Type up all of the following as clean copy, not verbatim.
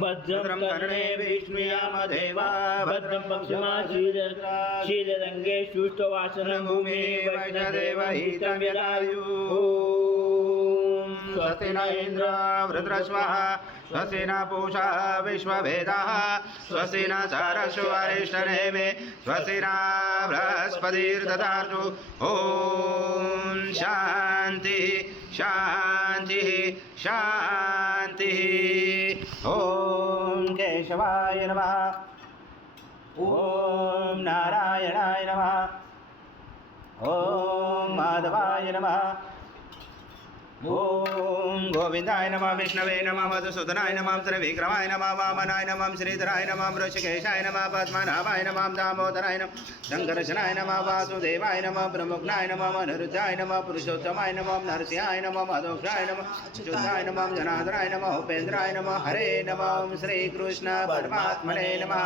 भद्रं कर्णे विष्णुयाम देवा भद्रं पक्षमाशीररङ्गे शुष्टवासनभूमे वैष्णदेवहितं यदायुः। स्वस्ति न इन्द्र वृत्रस्वः स्वस्ति न पूषा विश्ववेदाः स्वस्ति न सरस्वरिष्ठनेमे स्वस्ति न बृहस्पतिर्दधातु। ॐ शान्ति शान्ति शान्ति। ॐ केशवाय नमः। ॐ नारायणाय नमः। ॐ माधवाय नमः। ओम गोविंदाय नमः विष्णवे नमः मधुसूदनाय नमः त्रिविक्रमाय नमः वामनाय नमः श्रीधराय नमः ऋषिकेशाय नमः पद्मनाभाय नमः दामोदराय नमः शंकरशनाय नमः वासुदेवाय नमः ब्रह्मज्ञाय नमः अनिरुद्धाय नमः पुरुषोत्तमाय नमः नरसिंहाय नमः मधोक्षाय नमः शुद्धाय नमः जनार्दनाय नमः उपेन्द्राय नमः हरे नमः श्री कृष्ण परमात्मने नमः।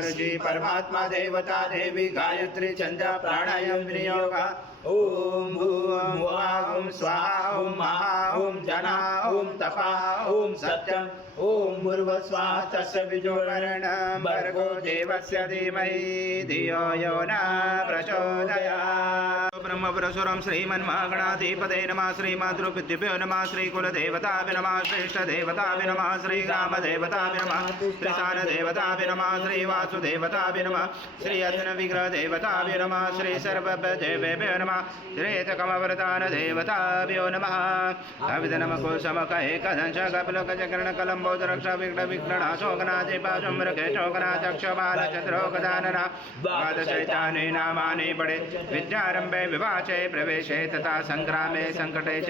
ऋषि परमात्मा देवता देवी गायत्री चंद्र प्राणायाम विनियोग। ओम भूम ओम स्वाहा ओम महा ओम जना ओम तपा ओम सत्यम ओम भूर्भुवस्वाहा तस्य विजोवर्णं भर्गो देवस्य धीमहि धियो यो न प्रचोदयात्। ब्रह्मपुरसुरं श्रीमन्महागणाधिपतये नमः। श्रीमातृपितृभ्यो नमः। श्रीकुलदेवताभ्यो नमः। श्रेष्ठदेवताभ्यो नमः। श्रीग्रामदेवताभ्यो नमः। श्रीशानदेवताभ्यो नमः। श्रीवासुदेवताभ्यो नमः। श्री अग्निविग्रहदेवताभ्यो नमः। श्री सर्वदेवेभ्यो नमः। श्रीतकमवरदानदेवताभ्यो नमः। अविधनमकुशमकैकदंश कपिलकजकर्णकलम्बोदरक्ष विघ्नविघ्नणाशोकनादिपाशुम्रकेशोकनाचक्षबालचन्द्रोगदानना द्वादशैतानि नामानि पडे विद्यारम्भे विवाचे प्रवेशे तथा संग्रामे संकटे च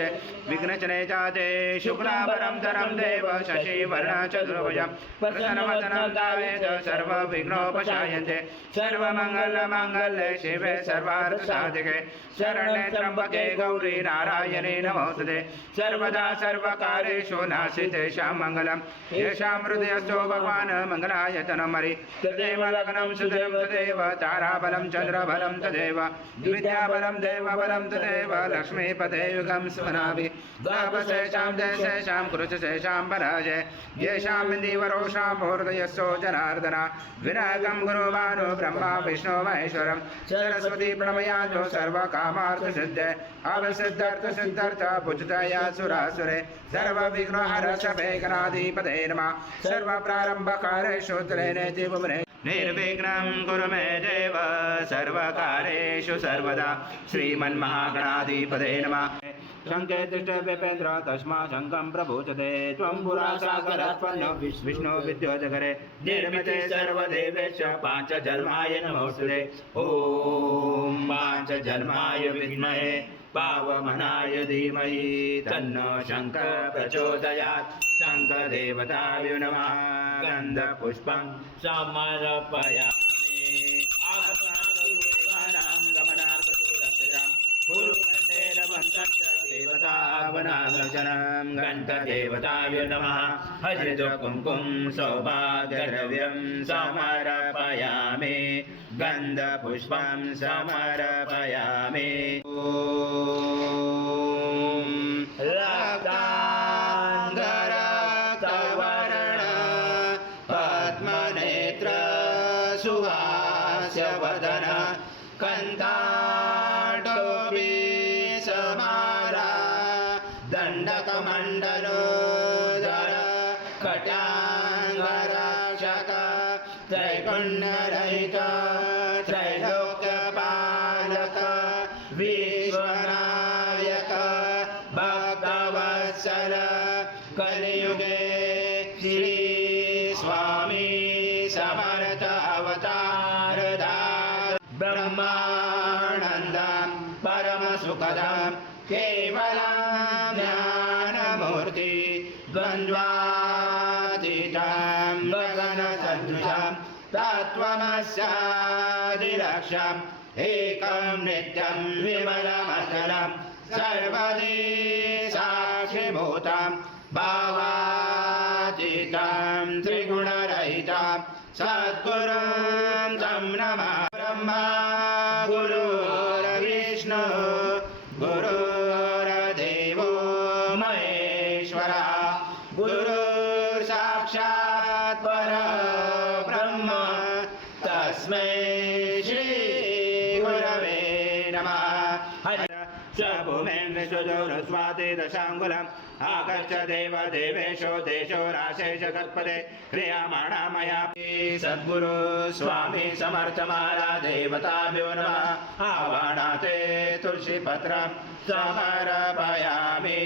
विघ्नचने जाते शुक्लाभरं धरं देव शशिवर्णं चतुर्भुजं प्रसन्नवदनं ध्यायेत् सर्वविघ्नोपशायन्ते। सर्वमङ्गलमाङ्गल्ये शिवे सर्वार्थसाधिके शरण्ये त्र्यम्बके गौरी नारायणे नमोस्तुते। सर्वदा सर्वकार्येषु नास्तितेषां मङ्गलं येषां हृदयस्थो भगवान् मङ्गलायतनं हरि तदेव लग्नं सुदेव तदेव ताराबलं चन्द्रबलं तदेव विद्याबलं देवबलं तदेव लक्ष्मीपते युगं स्मरामि। दापशेषां देशेषां कृशेषां पराजय येषां इन्दीवरोषां हृदयस्थो जनार्दन विनायकं गुरुभानु ब्रह्मा विष्णु महेश्वरं सरस्वती प्रणमयातो सर्वकामार्थसिद्धे अवसिद्धार्थसिद्धार्थ पूजितया सुरासुरे सर्वविघ्नहर सभेगनाधिपते नमः। सर्वप्रारम्भकारेषु त्रिनेति भुवने निर्विघ्नं कुरु मे देव सर्वकारेषु सर्वदा। श्रीमन्महागणाधिपते नमः। शङ्के तिष्ठपेन्द्र तस्मा शङ्खं प्रभूचते त्वं पुरा सागरत्वन्नो विष्णु विद्योजगरे निर्मिते सर्वदेवेश पाञ्चजन्माय नमोस्तुते। ॐ पाञ्चजन्माय विद्महे पावमनाय धीमहि तन्नो शङ्कर प्रचोदयात्। शङ्खदेवताय नमः। गन्धपुष्पं समर्पयामि। आगमनार्थदेवानां गमनार्थसुरक्षां देवतावनागजनं गन्धदेवताय नमः। हरितकुङ्कुं सौभाग्यद्रव्यं समर्पयामि। गन्धपुष्पं समर्पयामि। रक्ताङ्गरक्तवर्ण पद्मनेत्र सुहास्यवदन कन्दाटोपि समारा दण्डकमण्डलोदर कटाङ्गरक्षक त्रैगुण्यरहित त्रैलोक्यपालक विश्वनायक भक्तवत्सल कलियुगे श्री स्वामी समर्थ अवतारधार ब्रह्मानन्दं परमसुखदं केवलं ज्ञानमूर्ति द्वन्द्वातीतं गगनसदृशं तत्त्वमस्यादिलक्ष्यम् एकं नित्यं विमलमचलं सर्वदी साक्षिभूतं भावातीतं त्रिगुणरहितं सद्गुरुं तं नमः। ब्रह्मा गुरुर्विष्णु गुरुर्देवो स भूमेन् विश्वजोरस्वाति दशाङ्गुलम् आगच्छ देव देवेशो देशो राशेश कल्पते क्रियामाणा मया सद्गुरु स्वामी समर्थ महाराज देवताभ्यो नमः आवाहनाते तुलसी पत्रं समर्पयामि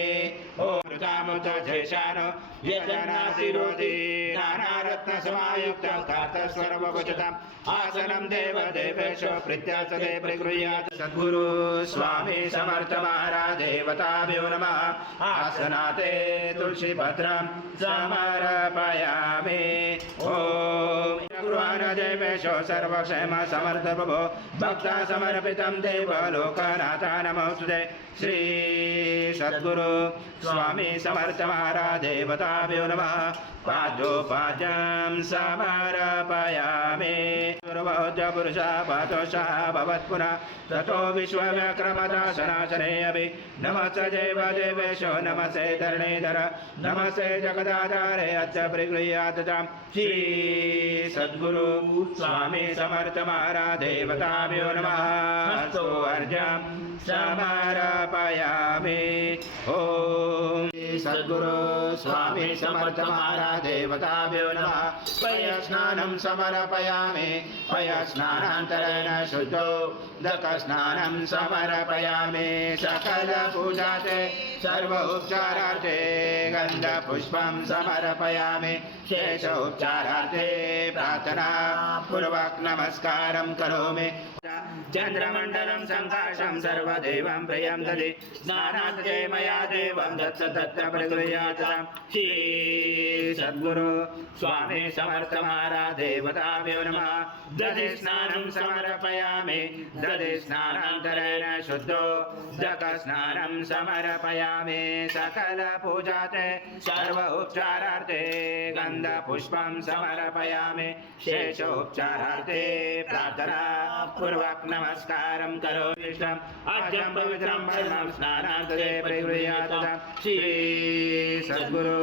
ओम ऋतामुत जयशानो यजनातिरोधि नानारत्न समायुक्तं कातस्वरवचतम् आसनं देव देवेशो प्रीत्यासदे प्रगृह्यात् सद्गुरु स्वामी समर्थ महाराज देवताभ्यो नमः आसनाते तुलसी पत्रं समर्पयामि ओम गुरुवान देवेशो सर्वक्षेम समर्थ प्रभो भक्ता समर्पितं देव लोकनाथा नमोस्तुते श्री सद्गुरु स्वामी समर्थ महाराज देवताभ्यो नमः पाद्योपाद्यं समर्पयामि सर्वोच्च पुरुषः पातोषः भवत्पुनः ततो विश्वव्याक्रमता सनातने अपि नमस्ते देव देवेशो नमस्ते धरणीधर नमस्ते जगदाधारे अद्य प्रगृह्यात् तं श्री सद्गुरु स्वामी समर्थ महाराज देवताभ्यो नमः अर्घ्यं समर्पयामि ओम सद्गुरु स्वामी समर्थ महाराज देवताभ्यो नमः पयस्नानं समर्पयामि पयस्नानान्तरेण शुद्धो दकस्नानं समर्पयामि सकल पूजाते सर्व उपचारार्थे गन्धपुष्पं समर्पयामि शेष उपचारार्थे प्रार्थना पूर्वक नमस्कारं करोमि चन्द्रमण्डलं सङ्काशं सर्वदेवं प्रियं ददि स्नानात् ते मया देवं दत्त तत्र प्रगृह्यात् श्री सद्गुरु स्वामी समर्थ महाराज देवताभ्यो नमः दधि स्नानं समर्पयामि दधि स्नानान्तरेण शुद्धो दकस्नानं समर्पयामि सकल पूजाते सर्व उपचारार्थे गन्धपुष्पं समर्पयामि शेष उपचारार्थे प्रार्थना पूर्वक नमस्कारं करोमि आद्यं पवित्रं परमं स्नानान्तरे प्रगृह्यात् श्री सद्गुरु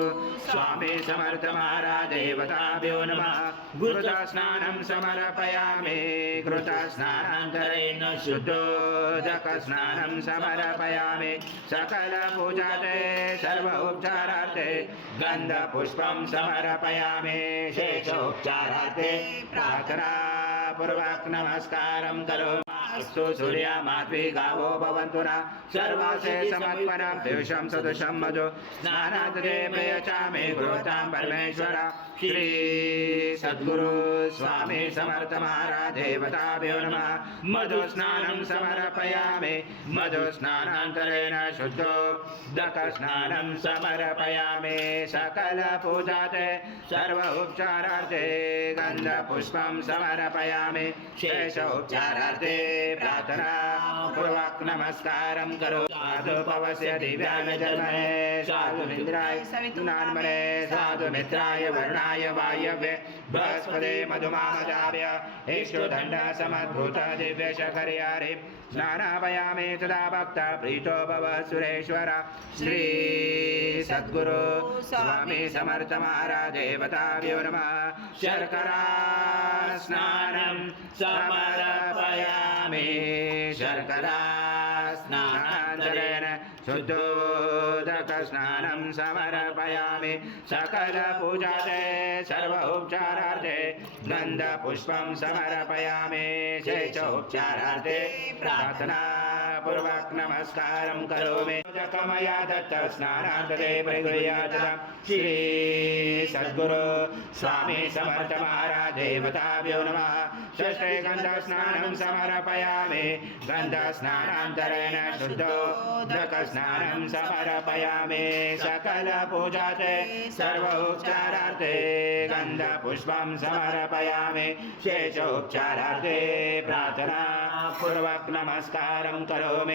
स्वामी समर्थ महाराज देवताभ्यो नमः गुरुता स्नानं समर्पयामि कृता स्नानान्तरेण शुद्धोदक स्नानं समर्पयामि सकल पूजाते सर्व उपचारार्थे गन्धपुष्पं समर्पयामि शेषोपचारार्थे प्रार्थना पूर्वक नमस्कारं करोमि अस्तु सूर्या माध्वी गावो भवन्तु नः सर्वासे समर्पणं देशं सदृशं मधु स्नानात् ते प्रयच्छामि गुरुतां परमेश्वर श्री सद्गुरु स्वामी समर्थ महाराज देवताभ्यो नमः मधु स्नानं समर्पयामि मधु स्नानान्तरेण शुद्धो दक स्नानं समर्पयामि सकल पूजाते सर्व उपचारार्थे गन्धपुष्पं समर्पयामि शेष उपचारार्थे प्रार्थना पूर्वक नमस्कारं करो साधु पवस्य दिव्याय जन्मने साधु इंद्राय सवितुनान्मने साधु मित्राय वर्णाय वायव्ये बृहस्पते मधुमामदाभ्य इष्टदण्ड समद्भूत दिव्य शकर्यारि स्नानापयामि तदा भक्त प्रीतो भव सुरेश्वर श्री सद्गुरु स्वामी समर्थ महाराज देवताभ्यो नमः शर्करा स्नानं समर्पयामि शर्करा स्नानान्तरेण शुद्धोदक स्नानं समर्पयामि सकल पूजाते सर्व उपचारार्थे गन्धपुष्पं समर्पयामि शेष उपचारार्थे प्रार्थना पूर्वक नमस्कारं करोमि मया दत्त स्नानान्तरे प्रगृह्यात् श्री सद्गुरु स्वामी समर्थ महाराज देवताभ्यो नमः षष्ठे गन्धस्नानं समर्पयामि गन्धस्नानान्तरेण शुद्धोदक स्नानं समर्पयामि सकल पूजाते सर्व उपचारार्थे गन्धपुष्पं समर्पयामि शेषोपचारार्थे प्रार्थना पूर्वक नमस्कारं करोमि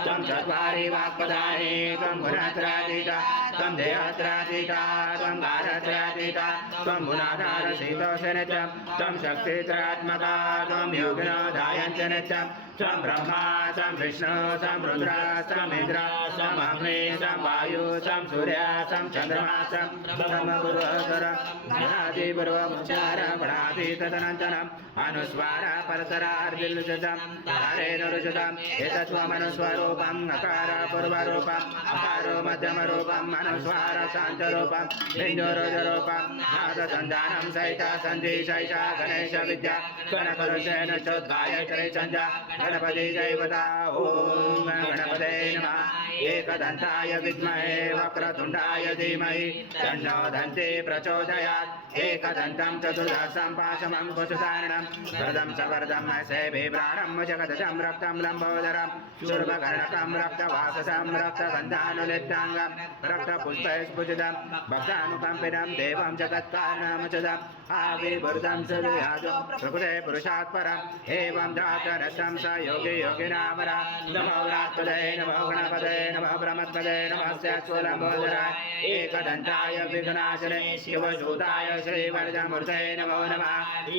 तं चत्वारि वाक्पदानि त्वं गुणत्रयातीता त्वं देहत्रयातीता त्वं गारत्रयातीता त्वं गुणाधारशीतोषनित्यं त्वं शक्तित्रयात्मका त्वं योगिनो ध्यायन्ति नित्यं त्वं ब्रह्मा त्वं विष्णु त्वं रुद्र त्वं इन्द्र त्वं अग्नि त्वं वायु त्वं सूर्य त्वं चन्द्रमा त्वं ब्रह्मगुरुकर गणादिपूर्वमुच्चार गणादितदनन्तरम् अनुस्वार परतरार्दिलुजतं तारेणुरुजतं एतत्त्वमनुस्वरूपम् अकार पूर्वरूपम् अकारो मध्यमरूपम् अनुस्वार शान्तरूपम् बिन्दुरुजरूपम् नादसञ्जानं सहिता सन्धिशैषा गणेश विद्या गणपुरुषेण चोद्गायत्री सञ्जा गणपति देवता ॐ गणपते नमः एकदन्ताय विद्महे वक्रतुण्डाय धीमहि तन्नो दन्ती प्रचोदयात् एकदन्तं चतुर्दशं पाशमं कुशधारणं वरदं सवर्धं सेभिप्राणं जगदजं रक्तं लम्बोदरं शूर्पकर्णकं रक्तवाससं रक्तगन्धानुलिप्ताङ्गं रक्तपुष्पैस्फुजितं भक्तानुकम्पिनं देवं जगत्कारणमचदम् आविर्भूतं सुविहाजो प्रकृते पुरुषात् परम् एवं जातरतं स योगी योगिनामरा नमो व्रात्पदे नमो गणपते नमो ब्रह्मपदे नमस्ते स्वलम्बोदराय एकदन्ताय विघ्नाशने शिवसूताय श्रीवरदमूर्ते नमो नमः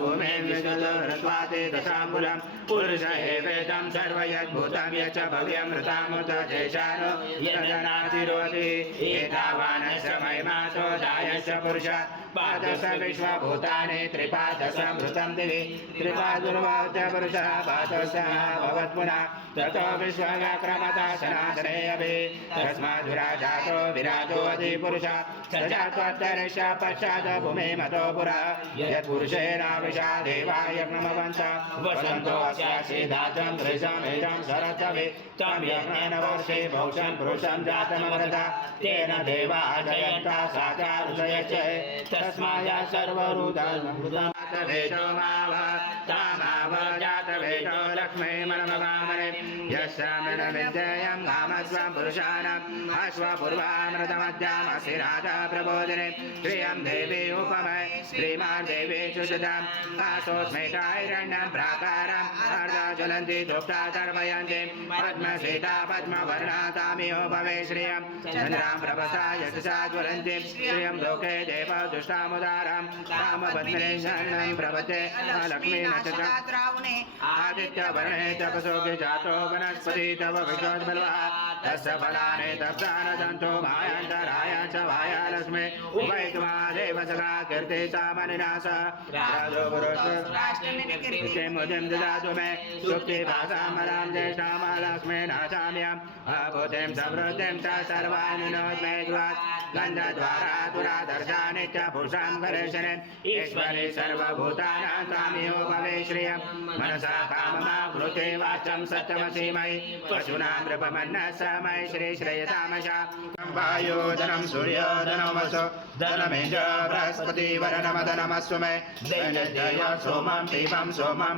भूमे विशुद्धरत्वाते दशाम्बुलं पुरुष एवेदं सर्वयद्भूतं यच्च भव्यमृतामुत शेषानो यदनातिरोधि एतावानस्य महिमातो जायश्च पुरुषात् पादश विश्वभूतानि त्रिपादशमृतं दिवि त्रिपादुर्वाद्य पुरुषः पादशः भवत्पुनः ततो विश्वव्याक्रमता सनातने अपि तस्माद्विराजातो विराजो अधिपुरुषः स जात्वत्तरिष्य पश्चात् भूमे मतो पुरः यत्पुरुषेणाविशा देवायज्ञमवन्तः वसन्तो अस्यासीदातं कृशमेजं सरथवे तं यज्ञेन वर्षे भौषं पुरुषं जातमवृता तेन देवा जयन्ता साता ऋषयश्च तस्माया सर्वरुदभेदो माव तामाव जातभेदो लक्ष्मी मनमगामने यश्रामण विद्ययं गामस्वं पुरुषाणाम् अश्वपूर्वामृतमध्यामसि राजा प्रबोधिने श्रियं देवी उपमय श्रीमान् देवी सुषुताम् आसोस्मेकाहिरण्यं प्राकारम् अर्धज्वलन्ति दुःखा तर्पयन्ति पद्मसीता पद्मवर्णा तामियो भवे श्रियं चन्द्रां प्रभसा यशसा ज्वलन्ति श्रियं लोके देव दुष्टामुदारां कामपद्मने शरणं प्रपद्ये लक्ष्मी नक्षत्रावणे आदित्यवर्णे तपसोऽपि जातो वनस्पति तव विश्वोद्बलवः तस्य फलानि तप्तानसन्तो मायान्तराय च वाया लक्ष्मी उभयत्वादेव सखा कीर्ति सामनिनाश राजो पुरुषमुदिं ददातु मे सुप्तिभासामलां ज्येष्ठां लक्ष्मी नाशाम्यम् अभूतिं समृद्धिं च सर्वान् नोद्मे द्वात् गन्धद्वारा दुरादर्शानित्यभूषां करेशने ईश्वरे सर्वभूतानां तामियो भवे श्रियं मनसा काममावृते वाचं सत्यमसीमयि पशूनां नृपमन्नः समय श्री श्रेयतामशा वायोधनं सूर्योधनमसो धनमेज बृहस्पति वरनमदनमस्व मे दैनजय सोमं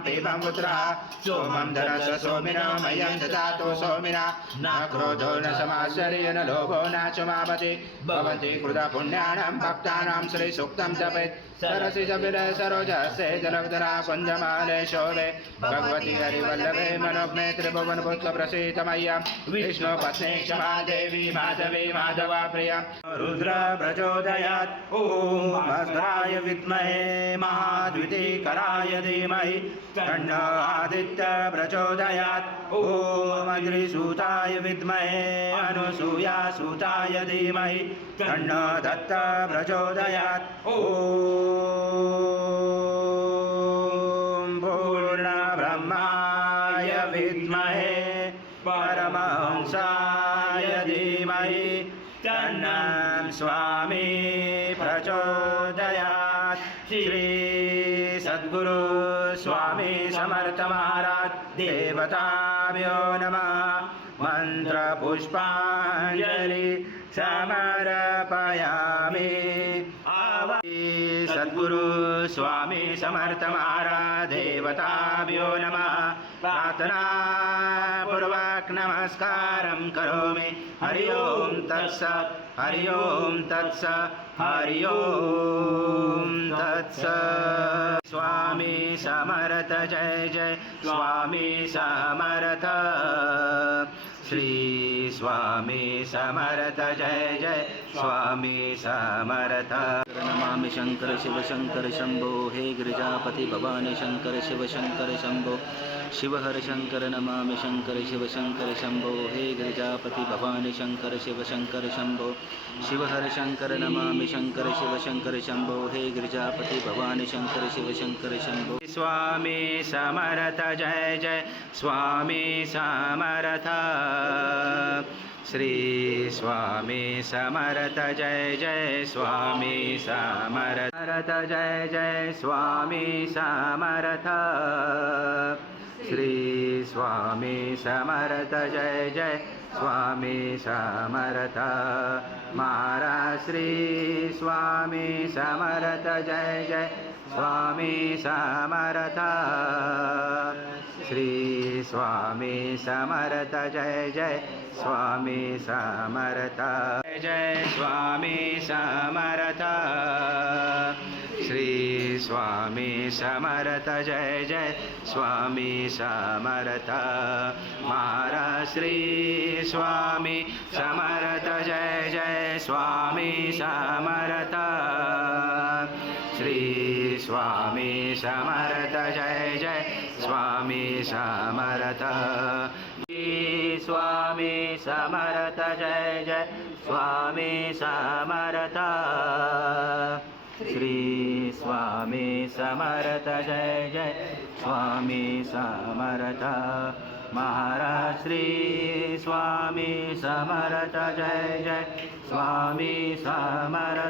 पीपं पुत्रः सोमं धनस्य सोमिनो मह्यं ददातु सोमिना न क्रोधो न समाश्चर्यो न लोभो न चुमापति भवन्ति कृता पुण्यानां भक्तानां श्रीसूक्तं जपेत् सरसि जपिर सरोजसे जलधरा कुञ्जमाले शोभे भगवती हरिवल्लभे मनोज्ञे त्रिभुवनपुत्र प्रसीद मह्यं विष्णुपत्नी क्षमा देवी माधवी माधवा प्रिया रुद्र प्रचोदयात् ॐ अस्त्राय विद्महे महाद्वितीकराय धीमहि तन्नो आदित्य प्रचोदयात् ॐ अग्निसूताय विद्महे अनुसूयासूताय धीमहि तन्नो दत्त प्रचोदयात् ॐ पूर्णब्रह्माय विद्महे परमहंसाय धीमहि तन्नं स्वामी प्रचोदयात् श्री सद्गुरु स्वामी समर्थ महाराज देवताभ्यो नमः मंत्रपुष्पाञ्जलि समर्पयामि सद्गुरु स्वामी समर्थ महाराज देवताभ्यो नमः प्रार्थना पूर्वक नमस्कारं करोमि हरि ओम तत्सत् हरि ओम तत्सत् हरि ओम तत्सत् स्वामी समर्थ जय जय स्वामी समर्थ श्री स्वामी समर्थ जय जय स्वामी समर्थ नमामि शंकर शिव शंकर शंभो हे गिरिजापति भवानी शंकर शिव शंकर शंभो शिव हर शंकर नमामि शंकर शिव शंकर शंभो हे गिरिजापति भवानी शंकर शिव शंकर शंभो शिव हर शंकर नमामि शंकर शिव शंकर शंभो हे गिरिजापति भवानी शंकर शिव शंकर शंभो स्वामी समर्थ जय जय स्वामी समर्थ श्री स्वामी समर्थ जय जय स्वामी समर्थ जय जय स्वामी समर्थ श्री स्वामी समर्थ जय जय स्वामी समर्थ महाराज श्री स्वामी समर्थ जय जय स्वामी समर्थ श्री स्वामी समर्थ जय जय स्वामी समर्थ जय जय स्वामी समर्थ श्री स्वामी समर्थ जय जय स्वामी समर्थ महाराज श्री स्वामी समर्थ जय जय स्वामी समर्थ श्री स्वामी समर्थ जय जय स्वामी समर्थ श्री स्वामी समर्थ जय जय स्वामी समर्थ श्री स्वामी समर्थ जय जय स्वामी समर्थ महाराज श्री स्वामी समर्थ जय जय स्वामी समर्थ